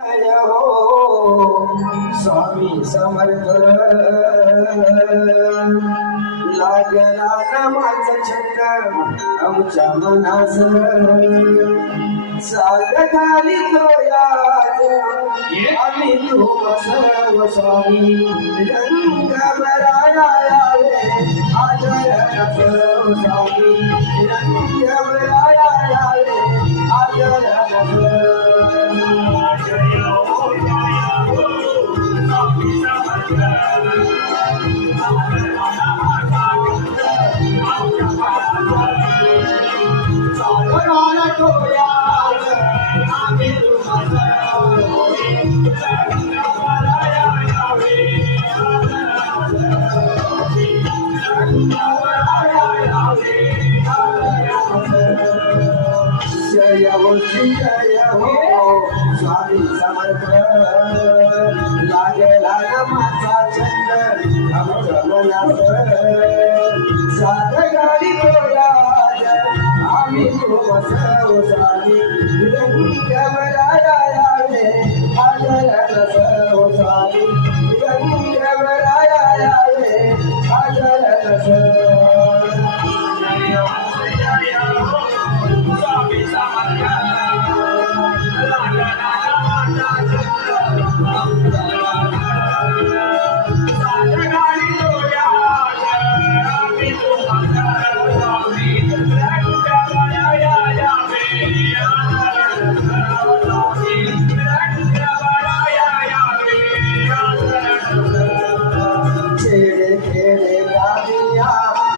जय हो स्वामी समर्थ लागला नामाचा छंद आमच्या मनास सागताली तो याद आम्ही तू सर्व स्वामी रंग बराया यावे आजर सर्व स्वामी रंग बराया यावे आजर जय हो स्वामी समर्थ लागला नामाचा छंद आमच्या मनात साध गाडी तोयाज आम्ही सर्व स्वामी रंग बराया यावे आजर